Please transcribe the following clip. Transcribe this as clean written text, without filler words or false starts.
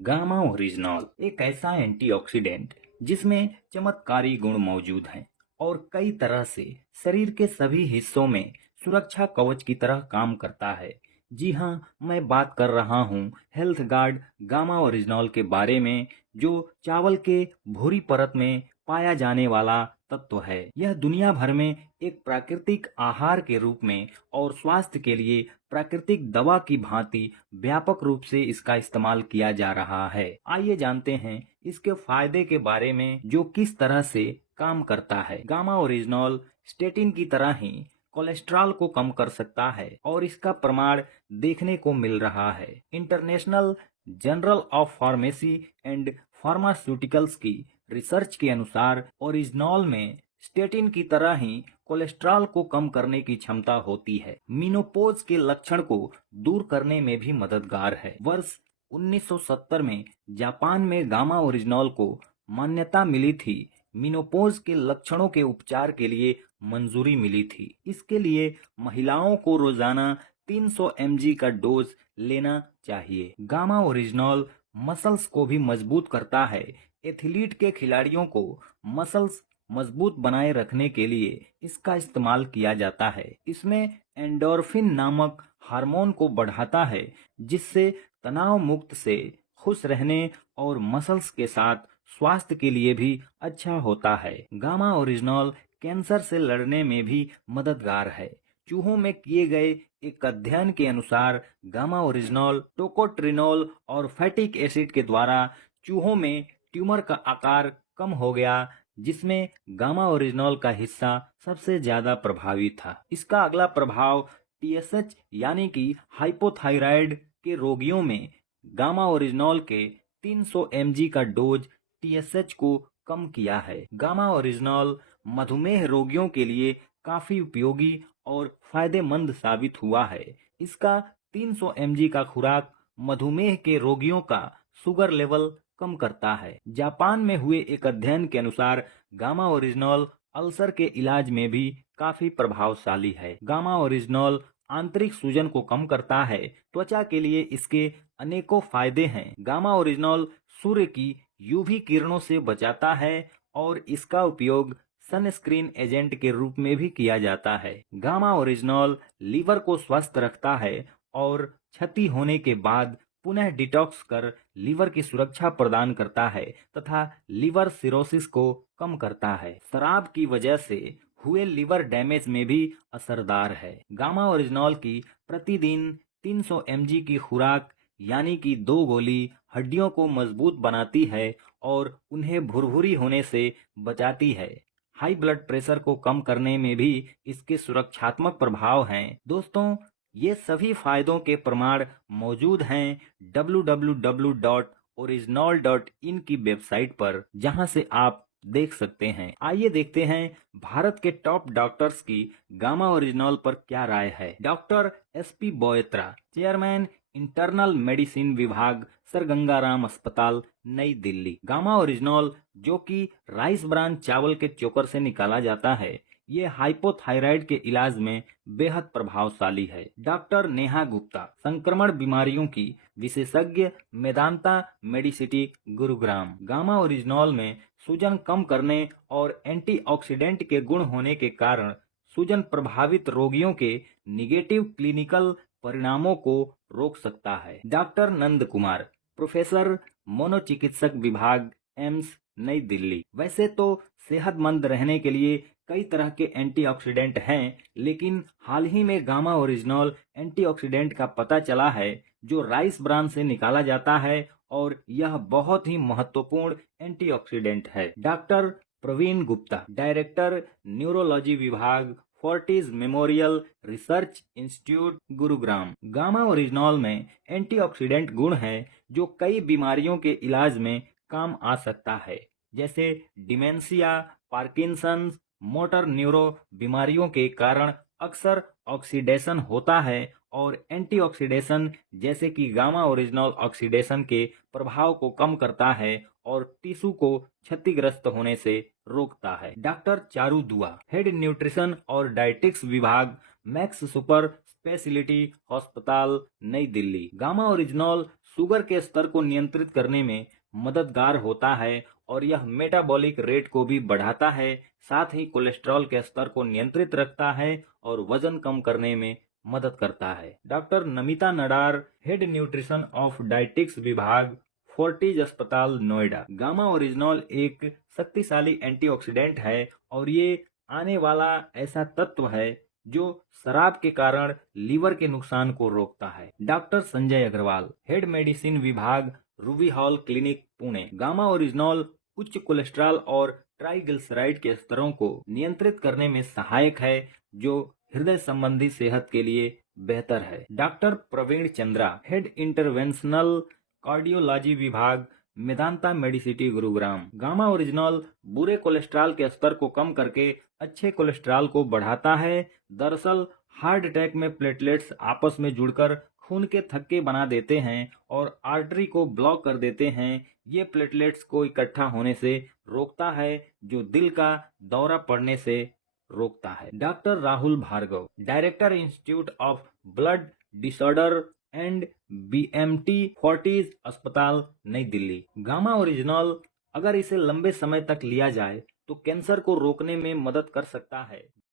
Gamma oryzanol एक ऐसा antioxidant जिसमें चमत्कारी गुण मौजूद हैं और कई तरह से शरीर के सभी हिस्सों में सुरक्षा कवच की तरह काम करता है। जी हाँ, मैं बात कर रहा हूँ हेल्थ गार्ड गामा ओरिजिनॉल के बारे में, जो चावल के भूरी परत में पाया जाने वाला तत्व है। यह दुनिया भर में एक प्राकृतिक आहार के रूप में और स्वास्थ्य के लिए प्राकृतिक दवा की भांति व्यापक रूप से इसका इस्तेमाल किया जा रहा है। आइए जानते हैं इसके फायदे के बारे में, जो किस तरह से काम करता है। गामा ओरिजिनॉल स्टेटिन की तरह ही कोलेस्ट्रॉल को कम कर सकता है और इसका प्रमाण देखने को मिल रहा है। International journal of pharmacy and pharmaceuticals की रिसर्च के अनुसार ओरिजिनॉल में स्टेटिन की तरह ही कोलेस्ट्रॉल को कम करने की क्षमता होती है। मेनोपॉज के लक्षण को दूर करने में भी मददगार है। वर्ष 1970 में जापान में गामा ओरिजिनॉल को मान्यता मिली थी। मेनोपॉज के लक्षणों के उपचार के लिए मंजूरी मिली थी। इसके लिए महिलाओं को रोजाना 300 mg का डोज लेना चाहिए। गामा ओरिजिनॉल मसल्स को भी मजबूत करता है। एथलीट के खिलाड़ियों को मसल्स मजबूत बनाए रखने के लिए इसका इस्तेमाल किया जाता है। इसमें एंडोर्फिन नामक हार्मोन को बढ़ाता है, जिससे तनाव मुक्त से खुश रहने और मसल्स के साथ स्वास्थ्य के लिए भी अच्छा होता है। गामा ओरिजिनॉल कैंसर से लड़ने में भी मददगार है। चूहों में किए गए एक अध्ययन के अनुसार गामा ओरिजिनॉल टोकोट्रिनोल और फैटिक एसिड के द्वारा चूहों में ट्यूमर का आकार कम हो गया, जिसमें गामा ओरिजिनॉल का हिस्सा सबसे ज्यादा प्रभावी था। इसका अगला प्रभाव टीएसएच यानी कि हाइपोथायराइड के रोगियों में गामा ओरिजिनॉल के 300 mg का डोज टीएसएच को कम किया है। गामा ओरिजिनॉल मधुमेह रोगियों के लिए काफी उपयोगी और फायदेमंद साबित हुआ है। इसका 300 mg का खुराक मधुमेह के रोगियों का शुगर लेवल कम करता है। जापान में हुए एक अध्ययन के अनुसार गामा ओरिजिनॉल अल्सर के इलाज में भी काफी प्रभावशाली है। गामा ओरिजिनॉल आंतरिक सूजन को कम करता है। त्वचा के लिए इसके अनेकों फायदे हैं। गामा ओरिजिनॉल सूर्य की यूवी किरणों से बचाता है और इसका उपयोग सनस्क्रीन एजेंट के रूप में भी किया जाता है। गामा ओरिजिनॉल लीवर को स्वस्थ रखता है और क्षति होने के बाद पुनः डिटॉक्स कर लीवर की सुरक्षा प्रदान करता है तथा लीवर सिरोसिस को कम करता है। शराब की वजह से हुए लीवर डैमेज में भी असरदार है। गामा ओरिजिनॉल की प्रतिदिन 300 mg की खुराक यानी कि 2 गोली हड्डियों को मजबूत बनाती है और उन्हें भुरभुरी होने से बचाती है। हाई ब्लड प्रेशर को कम करने में भी इसके सुरक्षात्मक प्रभाव हैं। दोस्तों, ये सभी फायदों के प्रमाण मौजूद हैं www.original.in की वेबसाइट पर, जहां से आप देख सकते हैं। आइए देखते हैं भारत के टॉप डॉक्टर्स की गामा ओरिजिनॉल पर क्या राय है। Doctor SP बोयत्रा, chairman internal medicine विभाग, सर गंगाराम अस्पताल, नई दिल्ली। गामा ओरिजिनॉल, जो कि राइस ब्रान चावल के चोकर से निकाला जाता है, ये हाइपोथायराइड के इलाज में बेहद प्रभावशाली है। डॉक्टर नेहा गुप्ता, संक्रमण बीमारियों की विशेषज्ञ, मेदांता मेडिसिटी, गुरुग्राम। गामा ओरिजिनॉल में सूजन कम करने और एंटीऑक्सीडेंट के गुण होने के कारण सूजन प्रभावित रोगियों के निगेटिव क्लिनिकल परिणामों को रोक सकता है। डॉक्टर नंद कुमार, प्रोफेसर, मनोचिकित्सक विभाग, एम्स, नई दिल्ली। वैसे तो सेहतमंद रहने के लिए कई तरह के एंटीऑक्सीडेंट हैं, लेकिन हाल ही में गामा ओरिजिनॉल एंटीऑक्सीडेंट का पता चला है, जो राइस ब्रान से निकाला जाता है और यह बहुत ही महत्वपूर्ण एंटीऑक्सीडेंट है। Doctor Praveen Gupta, director, neurology विभाग, Fortis memorial research institute, Gurugram. Gamma oryzanol में एंटीऑक्सीडेंट गुण है जो कई बीमारियों के इलाज में काम आ सकता है, जैसे डिमेंशिया, पार्किंसंस, मोटर न्यूरो बीमारियों के कारण अक्सर ऑक्सीडेशन होता है और एंटीऑक्सीडेशन जैसे कि गामा ओरिजिनॉल ऑक्सीडेशन के प्रभाव को कम करता है और टिश्यू को क्षतिग्रस्त होने से रोकता है। डॉक्टर चारू दुआ, हेड न्यूट्रिशन और डाइटिक्स विभाग, मैक्स सुपर स्पेशलिटी अस्पताल, नई दिल्ली। गामा ओरिजिनॉल शुगर के स्तर को नियंत्रित करने में मददगार होता है और यह मेटाबॉलिक रेट को भी बढ़ाता है। साथ ही कोलेस्ट्रॉल के स्तर को नियंत्रित रखता है और वजन कम करने में मदद करता है। Doctor Namita Nadar, head nutrition of dietetics विभाग, फोर्टिज अस्पताल, नोएडा। गामा ओरिजिनॉल एक शक्तिशाली एंटीऑक्सीडेंट है और ये आने वाला ऐसा तत्व है जो शराब के कारण लीवर के नुकसान को रोकता है। Doctor Sanjay Agarwal, head medicine विभाग, Ruby hall clinic, Pune. Gamma oryzanol उच्च कोलेस्ट्रॉल और ट्राइग्लिसराइड के स्तरों को नियंत्रित करने में सहायक है, जो हृदय संबंधी सेहत के लिए बेहतर है। Doctor Praveen Chandra, head interventional cardiology विभाग, मेदांता मेडिसिटी, गुरुग्राम। गामा ओरिजिनॉल बुरे कोलेस्ट्रॉल के स्तर को कम करके अच्छे कोलेस्ट्रॉल को बढ़ाता है। दरअसल हार्ट अटैक में प्लेटलेट्स आपस में जुड़कर खून के थक्के बना देते हैं और आर्टरी को ब्लॉक कर देते हैं। ये प्लेटलेट्स को इकट्ठा होने से रोकता है, जो दिल का दौरा पड़ने से रोकता है। Doctor Rahul Bhargava, director institute of blood disorder and BMT, forties अस्पताल, नई दिल्ली। गामा ओरिजिनॉल अगर इसे लंबे समय तक लिया जाए तो कैंसर को रोकने में मदद कर सकता है।